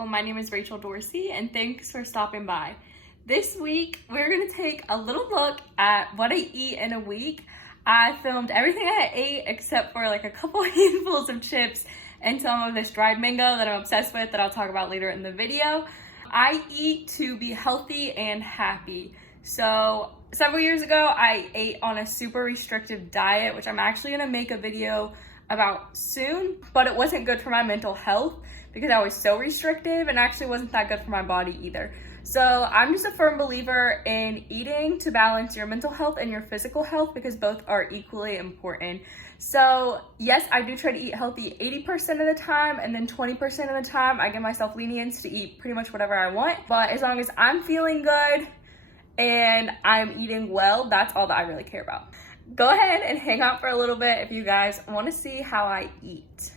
Hello, my name is Rachel Dorsey and thanks for stopping by. This week, we're gonna take a little look at what I eat in a week. I filmed everything I ate except for like a couple handfuls of chips and some of this dried mango that I'm obsessed with that I'll talk about later in the video. I eat to be healthy and happy. So several years ago, I ate on a super restrictive diet, which I'm actually gonna make a video about soon, but it wasn't good for my mental health because I was so restrictive and actually wasn't that good for my body either. So I'm just a firm believer in eating to balance your mental health and your physical health because both are equally important. So yes, I do try to eat healthy 80% of the time, and then 20% of the time I give myself lenience to eat pretty much whatever I want. But as long as I'm feeling good and I'm eating well, that's all that I really care about. Go ahead and hang out for a little bit if you guys want to see how I eat.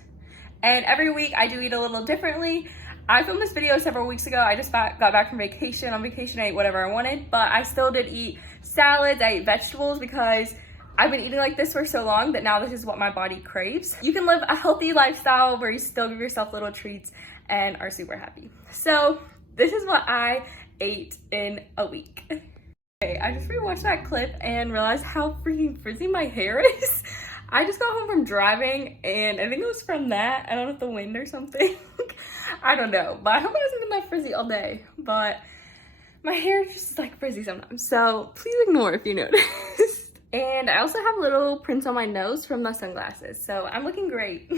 And every week I do eat a little differently. I filmed this video several weeks ago. I just got back from vacation. On vacation I ate whatever I wanted, but I still did eat salads. I ate vegetables because I've been eating like this for so long that now this is what my body craves. You can live a healthy lifestyle where you still give yourself little treats and are super happy. So this is what I ate in a week. Okay, I just rewatched that clip and realized how freaking frizzy my hair is. I just got home from driving and I think it was from that. I don't know if the wind or something. I don't know, but I hope it hasn't been that frizzy all day. But my hair is just like frizzy sometimes, so please ignore if you notice. And I also have little prints on my nose from my sunglasses, so I'm looking great.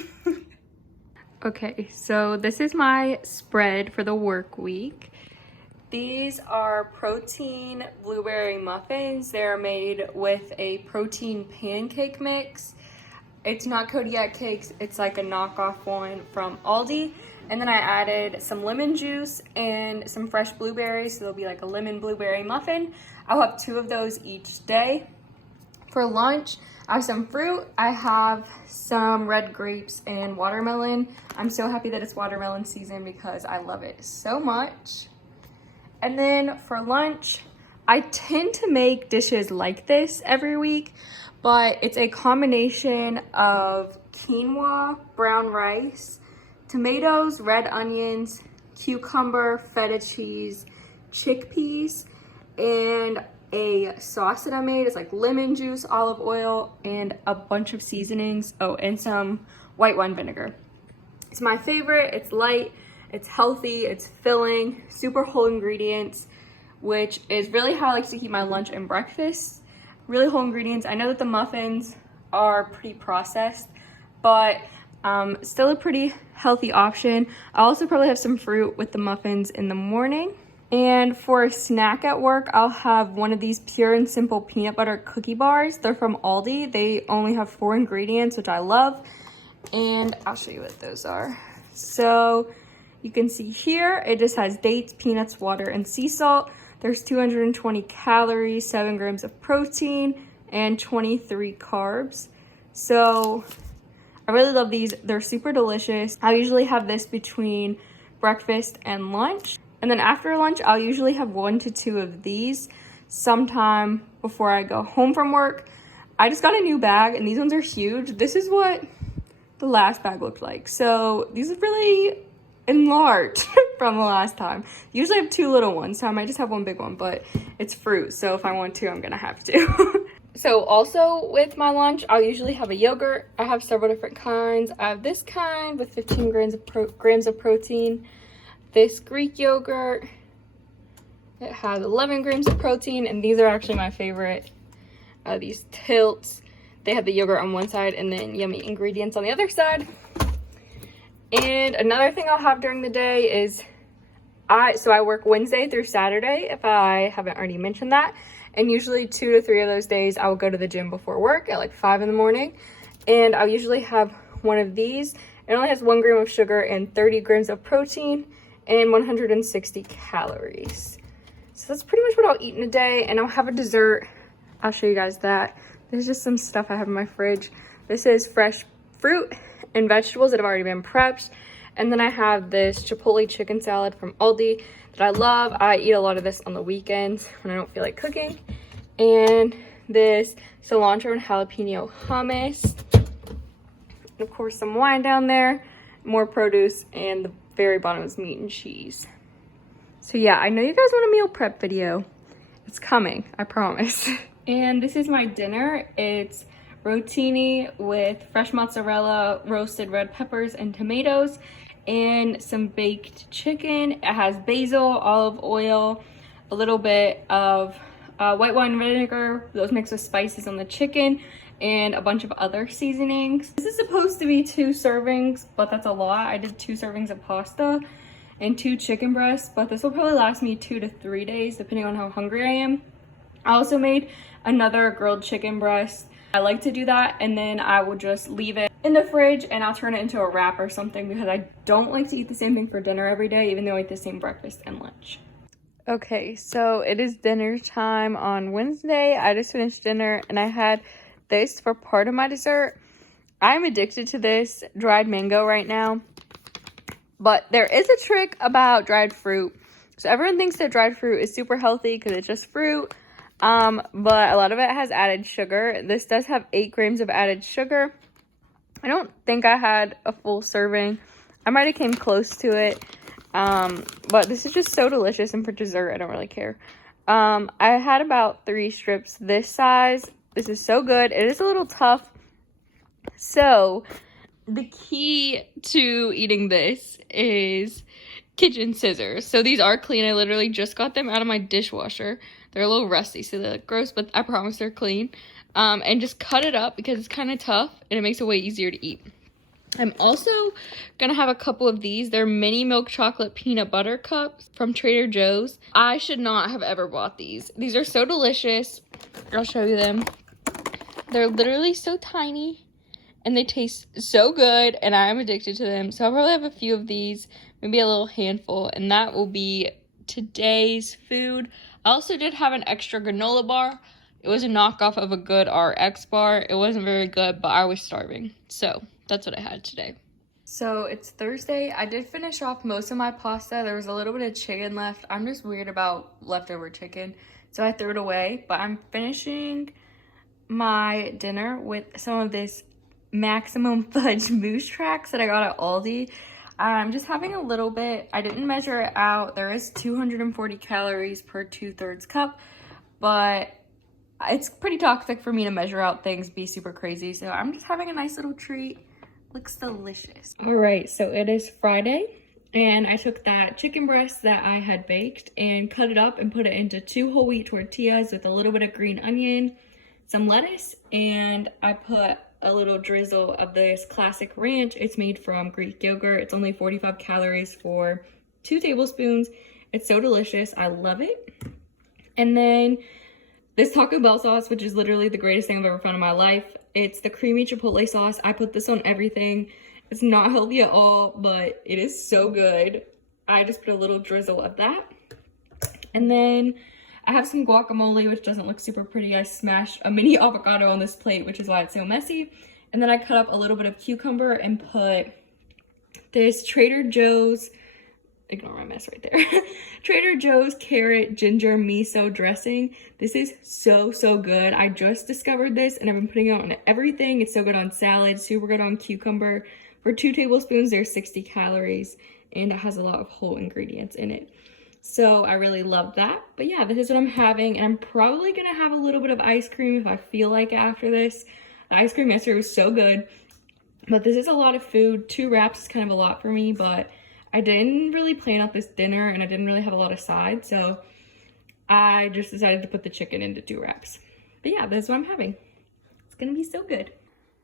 Okay, so this is my spread for the work week. These are protein blueberry muffins. They're made with a protein pancake mix. It's not Kodiak cakes, it's like a knockoff one from Aldi. And then I added some lemon juice and some fresh blueberries, so there'll be like a lemon blueberry muffin. I'll have 2 of those each day. For lunch, I have some fruit. I have some red grapes and watermelon. I'm so happy that it's watermelon season because I love it so much. And then for lunch, I tend to make dishes like this every week, but it's a combination of quinoa, brown rice, tomatoes, red onions, cucumber, feta cheese, chickpeas, and a sauce that I made. It's like lemon juice, olive oil, and a bunch of seasonings. Oh, and some white wine vinegar. It's my favorite. It's light. It's healthy, it's filling, super whole ingredients, which is really how I like to keep my lunch and breakfast. Really whole ingredients. I know that the muffins are pretty processed, but still a pretty healthy option. I also probably have some fruit with the muffins in the morning. And for a snack at work, I'll have one of these pure and simple peanut butter cookie bars. They're from Aldi. They only have 4 ingredients, which I love. And I'll show you what those are. So you can see here, it just has dates, peanuts, water, and sea salt. There's 220 calories, 7 grams of protein, and 23 carbs. So I really love these. They're super delicious. I usually have this between breakfast and lunch. And then after lunch, I'll usually have 1 to 2 of these sometime before I go home from work. I just got a new bag, and these ones are huge. This is what the last bag looked like. So these are really enlarged from the last time. Usually I have 2 little ones, so I might just have 1 big one, but it's fruit, so if I want to, I'm gonna have to. So also with my lunch, I'll usually have a yogurt. I have several different kinds. I have this kind with 15 grams of protein. This Greek yogurt, it has 11 grams of protein, and these are actually my favorite. These tilts, they have the yogurt on one side and then yummy ingredients on the other side. And another thing I'll have during the day is I work Wednesday through Saturday, if I haven't already mentioned that. And usually 2 to 3 of those days I will go to the gym before work at like 5 in the morning. And I'll usually have one of these. It only has 1 gram of sugar and 30 grams of protein and 160 calories. So that's pretty much what I'll eat in a day. And I'll have a dessert. I'll show you guys that. There's just some stuff I have in my fridge. This is fresh fruit and vegetables that have already been prepped. And then I have this chipotle chicken salad from Aldi that I love. I eat a lot of this on the weekends when I don't feel like cooking. And this cilantro and jalapeno hummus. And of course some wine down there, more produce, and very bottom is meat and cheese. So yeah, I know you guys want a meal prep video. It's coming, I promise. And this is my dinner. It's rotini with fresh mozzarella, roasted red peppers and tomatoes, and some baked chicken. It has basil, olive oil, a little bit of white wine vinegar, those mixed with spices on the chicken, and a bunch of other seasonings. This is supposed to be 2 servings, but that's a lot. I did 2 servings of pasta and 2 chicken breasts, but this will probably last me 2 to 3 days depending on how hungry I am. I also made another grilled chicken breast. I like to do that, and then I will just leave it in the fridge and I'll turn it into a wrap or something, because I don't like to eat the same thing for dinner every day, even though I eat the same breakfast and lunch. Okay, so it is dinner time on Wednesday. I just finished dinner and I had this for part of my dessert. I'm addicted to this dried mango right now. But there is a trick about dried fruit. So everyone thinks that dried fruit is super healthy because it's just fruit. But a lot of it has added sugar. This does have 8 grams of added sugar. I don't think I had a full serving. I might have came close to it. But this is just so delicious, and for dessert, I don't really care. I had about 3 strips this size. This is so good. It is a little tough. So the key to eating this is kitchen scissors. So these are clean. I literally just got them out of my dishwasher. They're a little rusty, so they look gross, but I promise they're clean. And just cut it up because it's kind of tough and it makes it way easier to eat. I'm also gonna have a couple of these. They're mini milk chocolate peanut butter cups from Trader Joe's. I should not have ever bought these. These are so delicious. I'll show you them. They're literally so tiny and they taste so good, and I'm addicted to them. So I'll probably have a few of these, maybe a little handful, and that will be today's food. I also did have an extra granola bar. It was a knockoff of a good RX bar. It wasn't very good, but I was starving. So that's what I had today. So it's Thursday. I did finish off most of my pasta. There was a little bit of chicken left. I'm just weird about leftover chicken, so I threw it away. But I'm finishing my dinner with some of this maximum fudge mousse tracks that I got at Aldi. I'm just having a little bit. I didn't measure it out. There is 240 calories per 2/3 cup, but it's pretty toxic for me to measure out things, be super crazy. So I'm just having a nice little treat. Looks delicious. All right, so it is Friday, and I took that chicken breast that I had baked and cut it up and put it into 2 whole wheat tortillas with a little bit of green onion, some lettuce, and I put a little drizzle of this classic ranch. It's made from Greek yogurt. It's only 45 calories for 2 tablespoons. It's so delicious. I love it. And then this Taco Bell sauce, which is literally the greatest thing I've ever found in my life. It's the creamy chipotle sauce. I put this on everything. It's not healthy at all, but it is so good. I just put a little drizzle of that. And then I have some guacamole, which doesn't look super pretty. I smashed a mini avocado on this plate, which is why it's so messy. And then I cut up a little bit of cucumber and put this Trader Joe's, ignore my mess right there, Trader Joe's carrot ginger miso dressing. This is so, so good. I just discovered this and I've been putting it on everything. It's so good on salad, super good on cucumber. For 2 tablespoons, there's 60 calories, and it has a lot of whole ingredients in it. So I really love that. But yeah, this is what I'm having, and I'm probably gonna have a little bit of ice cream if I feel like it after this. The ice cream yesterday was so good, but this is a lot of food. 2 wraps is kind of a lot for me, but I didn't really plan out this dinner and I didn't really have a lot of sides, so I just decided to put the chicken into 2 wraps. But yeah, that's what I'm having. It's gonna be so good.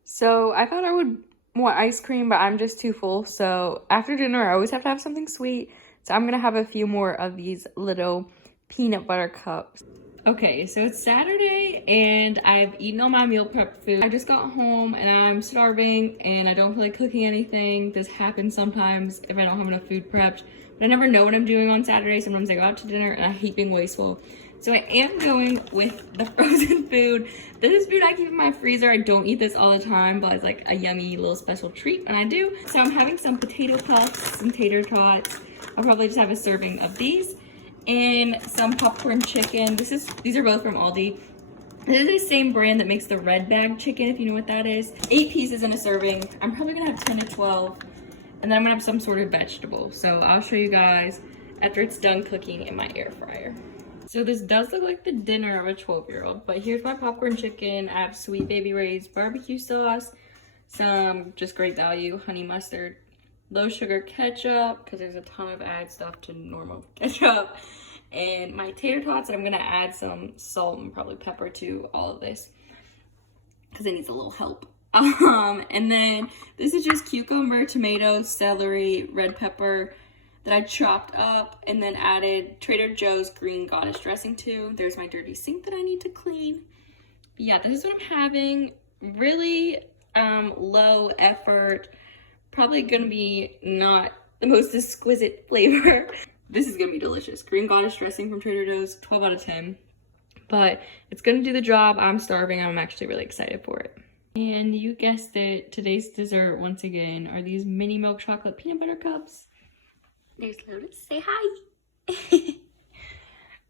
So I thought I would want ice cream, but I'm just too full. So after dinner, I always have to have something sweet. So I'm gonna have a few more of these little peanut butter cups. Okay, so it's Saturday and I've eaten all my meal prep food. I just got home and I'm starving and I don't feel like cooking anything. This happens sometimes if I don't have enough food prepped, but I never know what I'm doing on Saturday. Sometimes I go out to dinner and I hate being wasteful. So I am going with the frozen food. This is food I keep in my freezer. I don't eat this all the time, but it's like a yummy little special treat when I do. So I'm having some potato puffs, some tater tots. I'll probably just have a serving of these and some popcorn chicken. These are both from Aldi. This is the same brand that makes the red bag chicken, if you know what that is. 8 pieces in a serving. I'm probably gonna have 10 to 12. And then I'm gonna have some sort of vegetable. So I'll show you guys after it's done cooking in my air fryer. So this does look like the dinner of a 12-year-old, but here's my popcorn chicken. I have Sweet Baby Ray's barbecue sauce, some just great value honey mustard, low sugar ketchup, because there's a ton of added stuff to normal ketchup, and my tater tots, and I'm gonna add some salt and probably pepper to all of this, because it needs a little help. And then this is just cucumber, tomatoes, celery, red pepper that I chopped up and then added Trader Joe's green goddess dressing to. There's my dirty sink that I need to clean. But yeah, this is what I'm having. Really low effort. Probably gonna be not the most exquisite flavor. This is gonna be delicious. Green goddess dressing from Trader Joe's, 12 out of 10. But it's gonna do the job. I'm starving. I'm actually really excited for it. And you guessed it, today's dessert once again are these mini milk chocolate peanut butter cups. There's Lotus, say hi.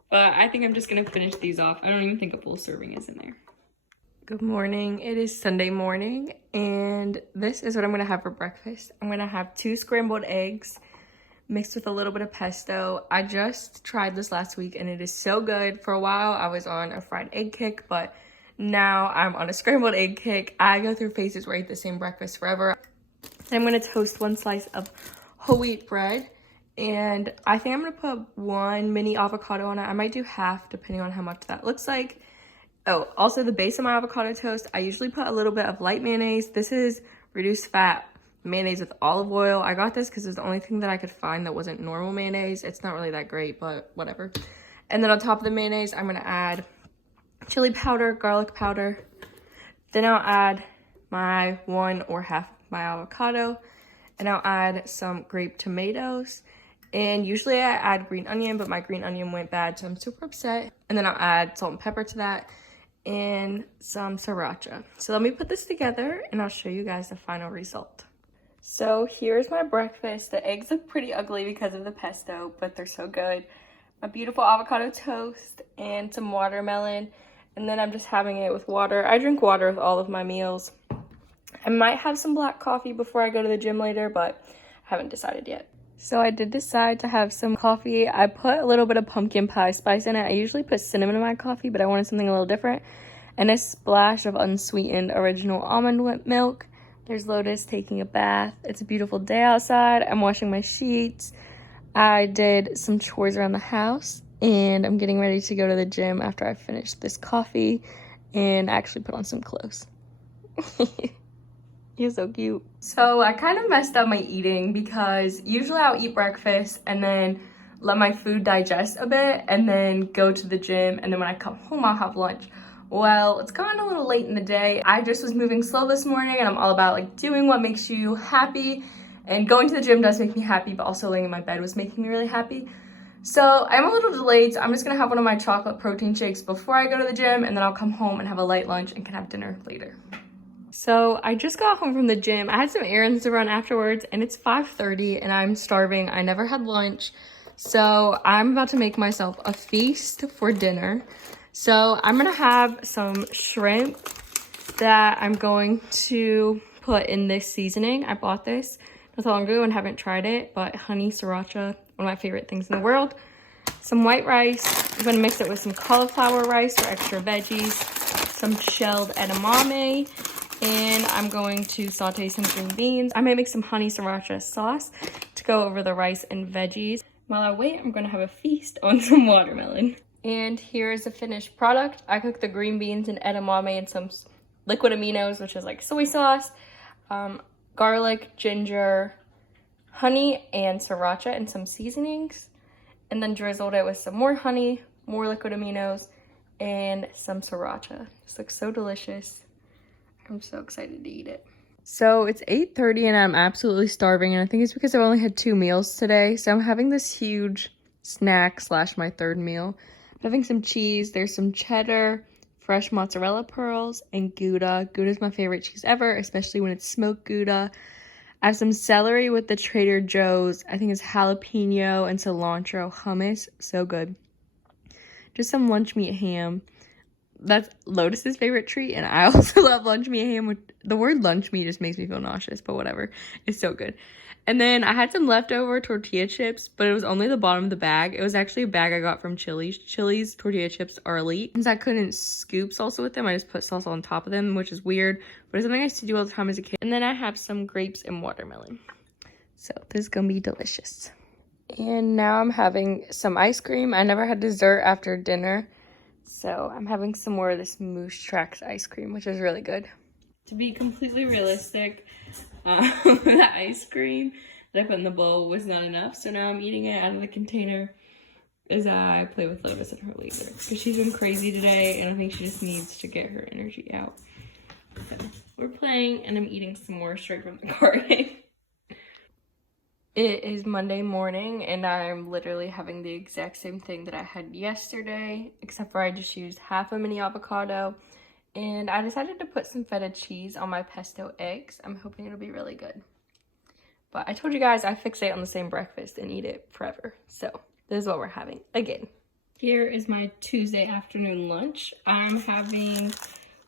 But I think I'm just gonna finish these off. I don't even think a full serving is in there. Good morning, it is Sunday morning and this is what I'm gonna have for breakfast. I'm gonna have 2 scrambled eggs mixed with a little bit of pesto. I just tried this last week and it is so good. For a while I was on a fried egg kick, but now I'm on a scrambled egg kick. I go through phases where I eat the same breakfast forever. I'm gonna toast 1 slice of whole wheat bread. And I think I'm gonna put 1 mini avocado on it. I might do half depending on how much that looks like. Oh, also the base of my avocado toast, I usually put a little bit of light mayonnaise. This is reduced fat mayonnaise with olive oil. I got this because it's the only thing that I could find that wasn't normal mayonnaise. It's not really that great, but whatever. And then on top of the mayonnaise, I'm gonna add chili powder, garlic powder. Then I'll add my 1 or half of my avocado. And I'll add some grape tomatoes. And usually I add green onion, but my green onion went bad, so I'm super upset. And then I'll add salt and pepper to that and some sriracha. So let me put this together and I'll show you guys the final result. So here's my breakfast. The eggs look pretty ugly because of the pesto, but they're so good. My beautiful avocado toast and some watermelon. And then I'm just having it with water. I drink water with all of my meals. I might have some black coffee before I go to the gym later, but I haven't decided yet. So I did decide to have some coffee. I put a little bit of pumpkin pie spice in it. I usually put cinnamon in my coffee, but I wanted something a little different. And a splash of unsweetened original almond milk. There's Lotus taking a bath. It's a beautiful day outside. I'm washing my sheets. I did some chores around the house. And I'm getting ready to go to the gym after I finish this coffee. And actually put on some clothes. You're so cute. So I kind of messed up my eating because usually I'll eat breakfast and then let my food digest a bit and then go to the gym, and then when I come home I'll have lunch. Well, it's gotten a little late in the day. I just was moving slow this morning and I'm all about like doing what makes you happy, and going to the gym does make me happy, but also laying in my bed was making me really happy. So I'm a little delayed, so I'm just gonna have one of my chocolate protein shakes before I go to the gym, and then I'll come home and have a light lunch and can have dinner later. So I just got home from the gym. I had some errands to run afterwards and it's 5:30 and I'm starving. I never had lunch. So I'm about to make myself a feast for dinner. So I'm gonna have some shrimp that I'm going to put in this seasoning. I bought this not so long ago and haven't tried it, but honey sriracha, one of my favorite things in the world. Some white rice. I'm gonna mix it with some cauliflower rice for extra veggies, some shelled edamame, and I'm going to saute some green beans. I might make some honey sriracha sauce to go over the rice and veggies. While I wait, I'm gonna have a feast on some watermelon. And here is the finished product. I cooked the green beans and edamame and some liquid aminos, which is like soy sauce, garlic, ginger, honey, and sriracha, and some seasonings. And then drizzled it with some more honey, more liquid aminos, and some sriracha. This looks so delicious. I'm so excited to eat it. So it's 8:30 and I'm absolutely starving, and I think it's because I've only had 2 meals today. So I'm having this huge snack / my 3rd meal. I'm having some cheese. There's some cheddar, fresh mozzarella pearls, and Gouda. Gouda is my favorite cheese ever, especially when it's smoked Gouda. I have some celery with the Trader Joe's, I think it's jalapeno and cilantro hummus. So good. Just some lunch meat ham. That's Lotus's favorite treat, and I also love lunch meat ham. The word lunch meat just makes me feel nauseous, but whatever. It's so good. And then I had some leftover tortilla chips, but it was only the bottom of the bag. It was actually a bag I got from Chili's. Chili's tortilla chips are elite. Since I couldn't scoop salsa with them, I just put salsa on top of them, which is weird, but it's something I used to do all the time as a kid. And then I have some grapes and watermelon. So this is gonna be delicious. And now I'm having some ice cream. I never had dessert after dinner, so I'm having some more of this Moose Tracks ice cream, which is really good. To be completely realistic, the ice cream that I put in the bowl was not enough, so now I'm eating it out of the container as I play with Lotus and her laser, because she's been crazy today, and I think she just needs to get her energy out. So we're playing, and I'm eating some more straight from the garden. It is Monday morning, and I'm literally having the exact same thing that I had yesterday, except for I just used half a mini avocado. And I decided to put some feta cheese on my pesto eggs. I'm hoping it'll be really good. But I told you guys I fixate on the same breakfast and eat it forever. So this is what we're having again. Here is my Tuesday afternoon lunch. I'm having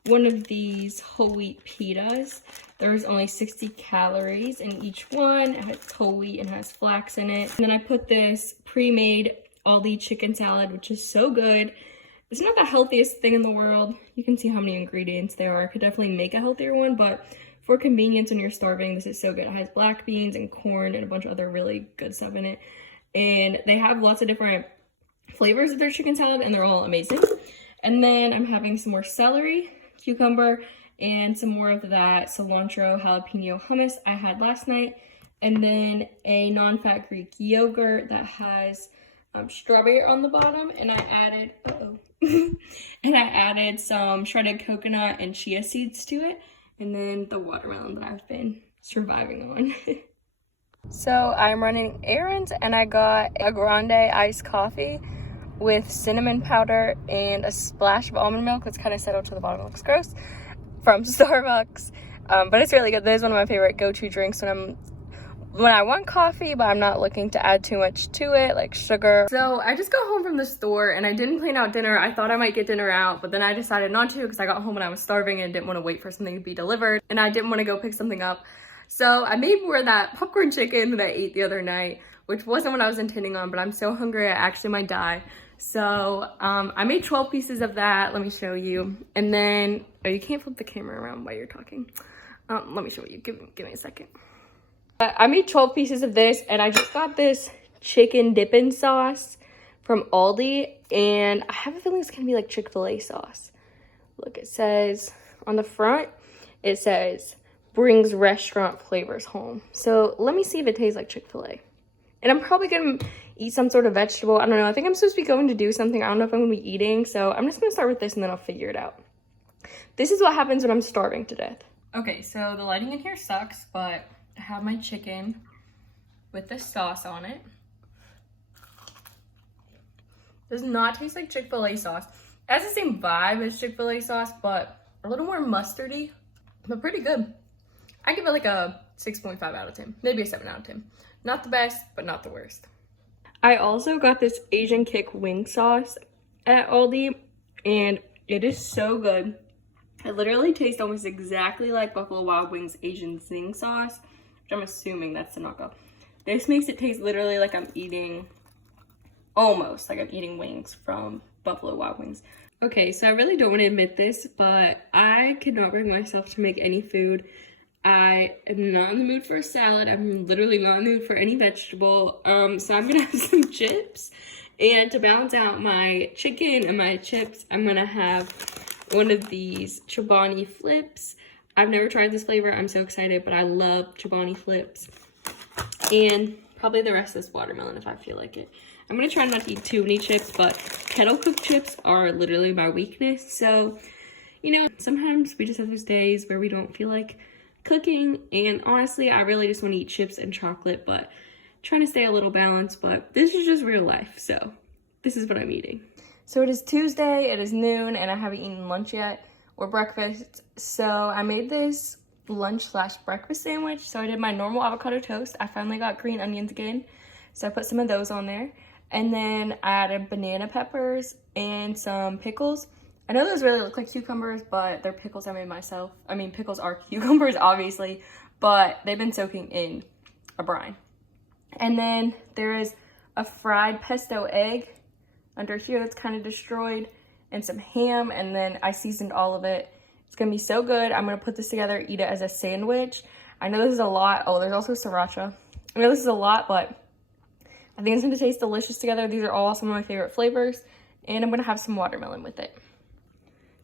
one of these whole wheat pitas. There's only 60 calories in each one. It's whole wheat and has flax in it. And then I put this pre-made Aldi chicken salad, which is so good. It's not the healthiest thing in the world. You can see how many ingredients there are. I could definitely make a healthier one, but for convenience when you're starving, this is so good. It has black beans and corn and a bunch of other really good stuff in it. And they have lots of different flavors of their chicken salad, and they're all amazing. And then I'm having some more celery, cucumber, and some more of that cilantro jalapeno hummus I had last night. And then a non-fat Greek yogurt that has strawberry on the bottom, and I added, and I added some shredded coconut and chia seeds to it, and then the watermelon that I've been surviving on. So I'm running errands, and I got a grande iced coffee with cinnamon powder and a splash of almond milk that's kind of settled to the bottom. It looks gross, from Starbucks, but it's really good. This is one of my favorite go-to drinks when I want coffee, but I'm not looking to add too much to it, like sugar. So I just got home from the store, and I didn't plan out dinner. I thought I might get dinner out, but then I decided not to because I got home and I was starving and didn't want to wait for something to be delivered, and I didn't want to go pick something up. So I made more of that popcorn chicken that I ate the other night, which wasn't what I was intending on, but I'm so hungry I actually might die. So I made 12 pieces of that. Let me show you. And then, oh, you can't flip the camera around while you're talking. Let me show you. Give me a second. I made 12 pieces of this, and I just got this chicken dipping sauce from Aldi, and I have a feeling it's gonna be like Chick-fil-A sauce. Look, it says on the front, it says brings restaurant flavors home. So let me see if it tastes like Chick-fil-A. And I'm probably gonna eat some sort of vegetable. I don't know. I think I'm supposed to be going to do something. I don't know if I'm gonna be eating, so I'm just gonna start with this and then I'll figure it out. This is what happens when I'm starving to death. Okay, so the lighting in here sucks, but I have my chicken with the sauce on it. Does not taste like Chick-fil-A sauce. It has the same vibe as Chick-fil-A sauce, but a little more mustardy, but pretty good. I give it like a 6.5 out of 10, maybe a 7 out of 10. Not the best, but not the worst. I also got this Asian Kick wing sauce at Aldi, and it is so good. It literally tastes almost exactly like Buffalo Wild Wings Asian Zing sauce, which I'm assuming that's the knockoff. This makes it taste literally like I'm eating, almost like I'm eating wings from Buffalo Wild Wings. Okay, so I really don't want to admit this, but I could not bring myself to make any food. I am not in the mood for a salad. I'm literally not in the mood for any vegetable. So I'm gonna have some chips. And to balance out my chicken and my chips, I'm gonna have one of these Chobani flips. I've never tried this flavor. I'm so excited, but I love Chobani flips. And probably the rest of this watermelon if I feel like it. I'm gonna try not to eat too many chips, but kettle cooked chips are literally my weakness. So, you know, sometimes we just have those days where we don't feel like cooking, and honestly I really just want to eat chips and chocolate, but trying to stay a little balanced. But this is just real life, so this is what I'm eating. So it is Tuesday, it is noon, and I haven't eaten lunch yet or breakfast, so I made this lunch/breakfast sandwich. So I did my normal avocado toast. I finally got green onions again, so I put some of those on there, and then I added banana peppers and some pickles. I know those really look like cucumbers, but they're pickles I made myself. I mean, pickles are cucumbers, obviously, but they've been soaking in a brine. And then there is a fried pesto egg under here that's kind of destroyed, and some ham, and then I seasoned all of it. It's gonna be so good. I'm gonna put this together, eat it as a sandwich. I know this is a lot. Oh, there's also sriracha. I know this is a lot, but I think it's gonna taste delicious together. These are all some of my favorite flavors, and I'm gonna have some watermelon with it.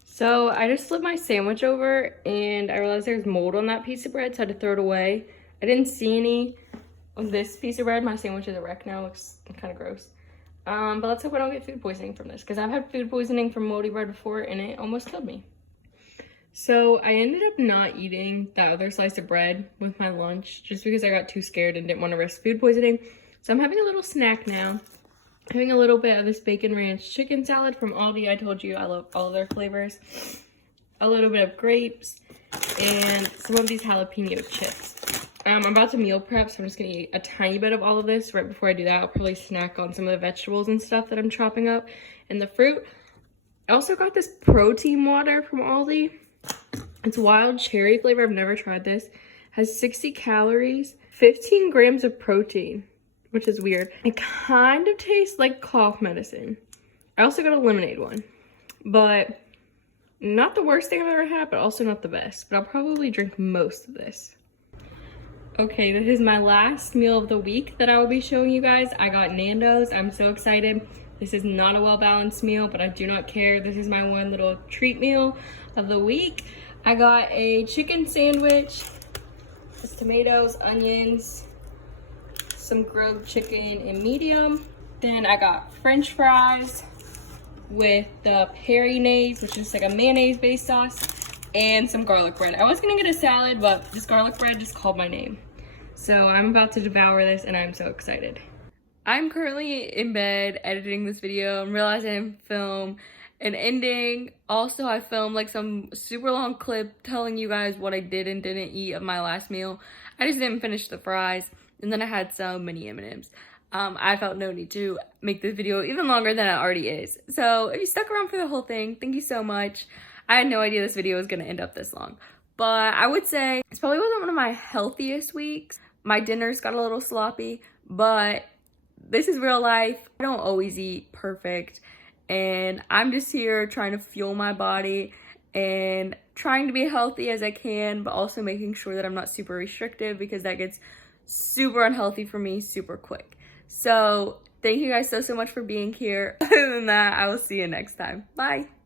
So I just flipped my sandwich over, and I realized there's mold on that piece of bread, so I had to throw it away. I didn't see any on this piece of bread. My sandwich is a wreck now. It looks kind of gross. But let's hope I don't get food poisoning from this, because I've had food poisoning from moldy bread before, and it almost killed me. So I ended up not eating that other slice of bread with my lunch, just because I got too scared and didn't want to risk food poisoning. So I'm having a little snack now. Having a little bit of this bacon ranch chicken salad from Aldi. I told you I love all of their flavors. A little bit of grapes, and some of these jalapeno chips. I'm about to meal prep, so I'm just gonna eat a tiny bit of all of this. Right before I do that, I'll probably snack on some of the vegetables and stuff that I'm chopping up, and the fruit. I also got this protein water from Aldi. It's wild cherry flavor. I've never tried this. Has 60 calories, 15 grams of protein, which is weird. It kind of tastes like cough medicine. I also got a lemonade one, but not the worst thing I've ever had, but also not the best. But I'll probably drink most of this. Okay, this is my last meal of the week that I will be showing you guys. I got Nando's. I'm so excited. This is not a well-balanced meal, but I do not care. This is my one little treat meal of the week. I got a chicken sandwich, just tomatoes, onions, some grilled chicken in medium. Then I got French fries with the Perinaise, which is like a mayonnaise-based sauce, and some garlic bread. I was gonna get a salad, but this garlic bread just called my name. So I'm about to devour this, and I'm so excited. I'm currently in bed editing this video and realizing I didn't film an ending. Also, I filmed like some super long clip telling you guys what I did and didn't eat of my last meal. I just didn't finish the fries, and then I had some mini M&Ms. I felt no need to make this video even longer than it already is. So if you stuck around for the whole thing, thank you so much. I had no idea this video was gonna end up this long, but I would say this probably wasn't one of my healthiest weeks. My dinners got a little sloppy, but this is real life. I don't always eat perfect, and I'm just here trying to fuel my body and trying to be healthy as I can, but also making sure that I'm not super restrictive, because that gets super unhealthy for me super quick. So thank you guys so much for being here. Other than that, I will see you next time. Bye.